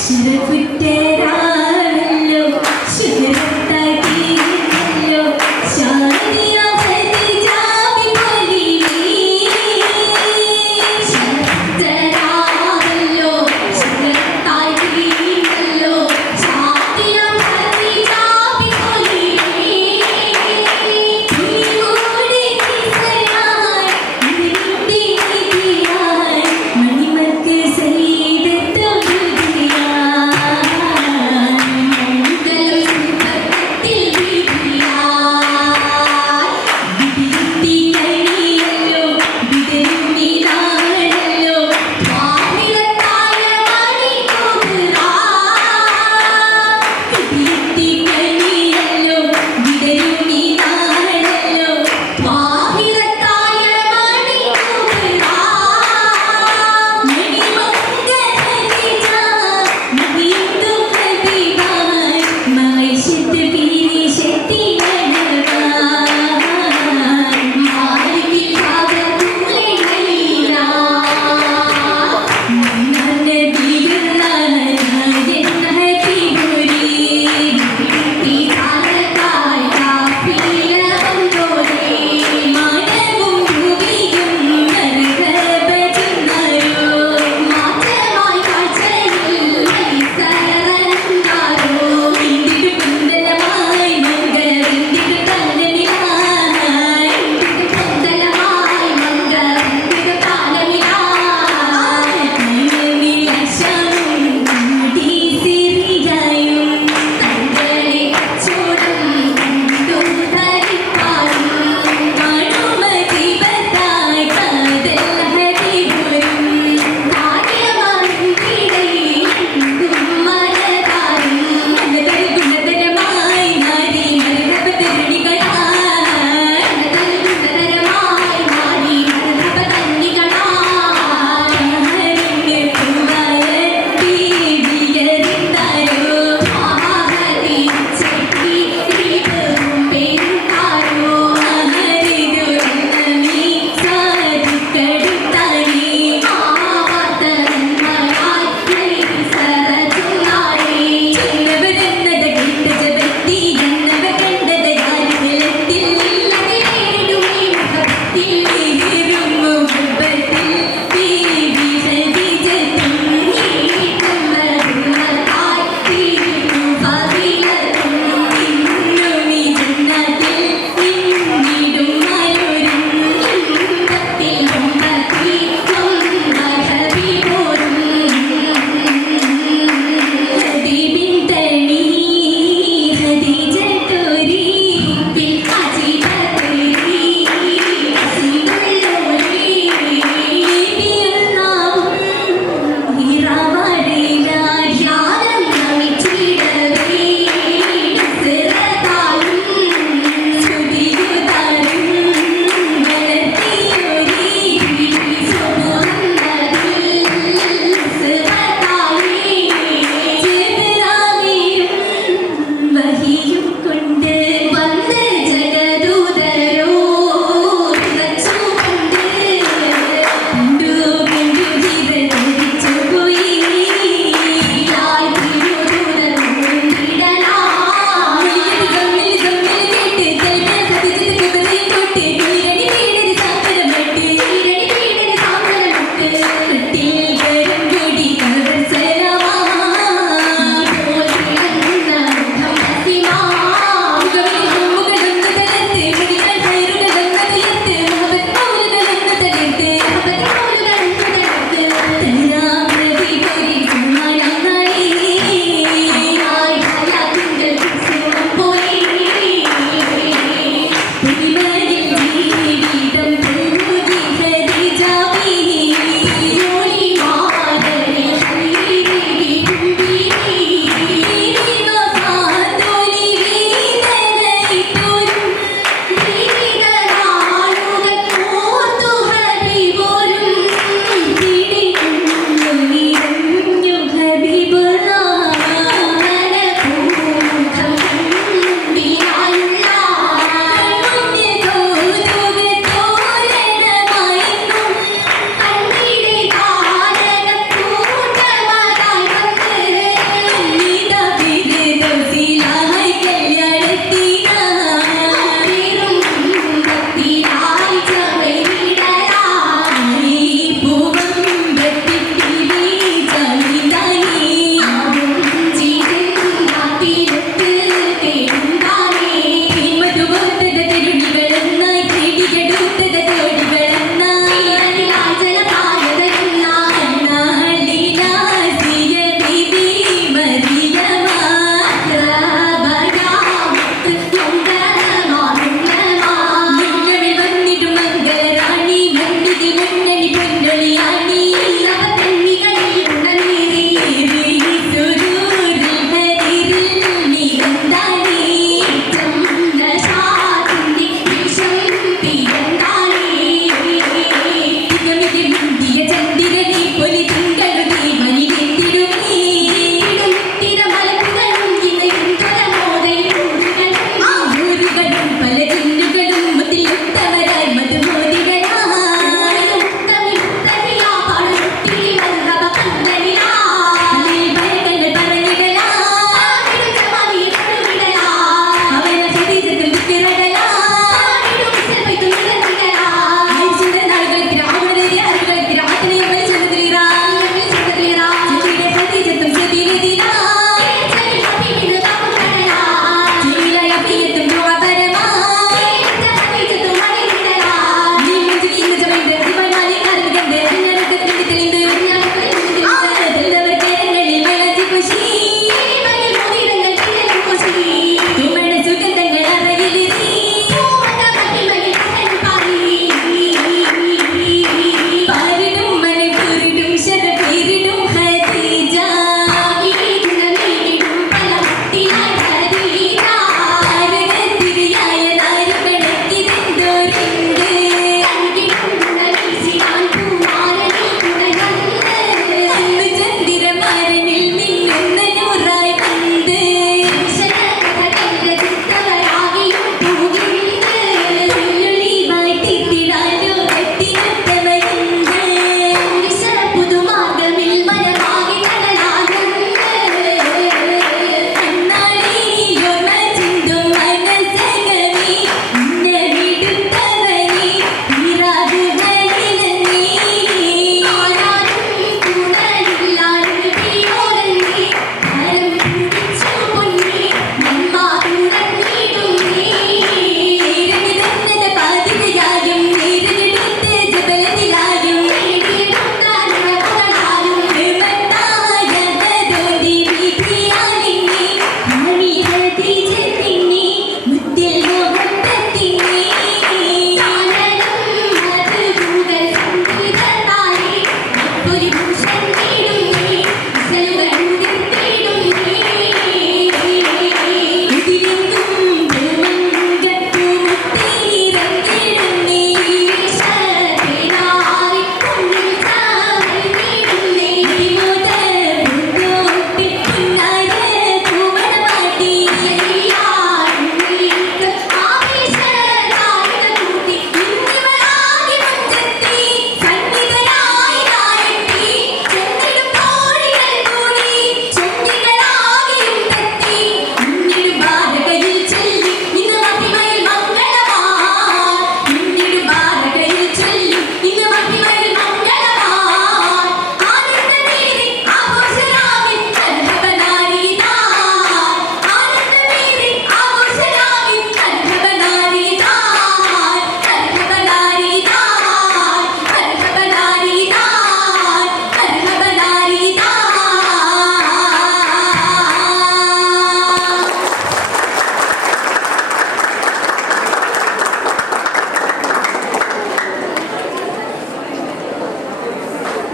ശരഫുറ്റരാണല്ലോ ശരത്തായി Thank you.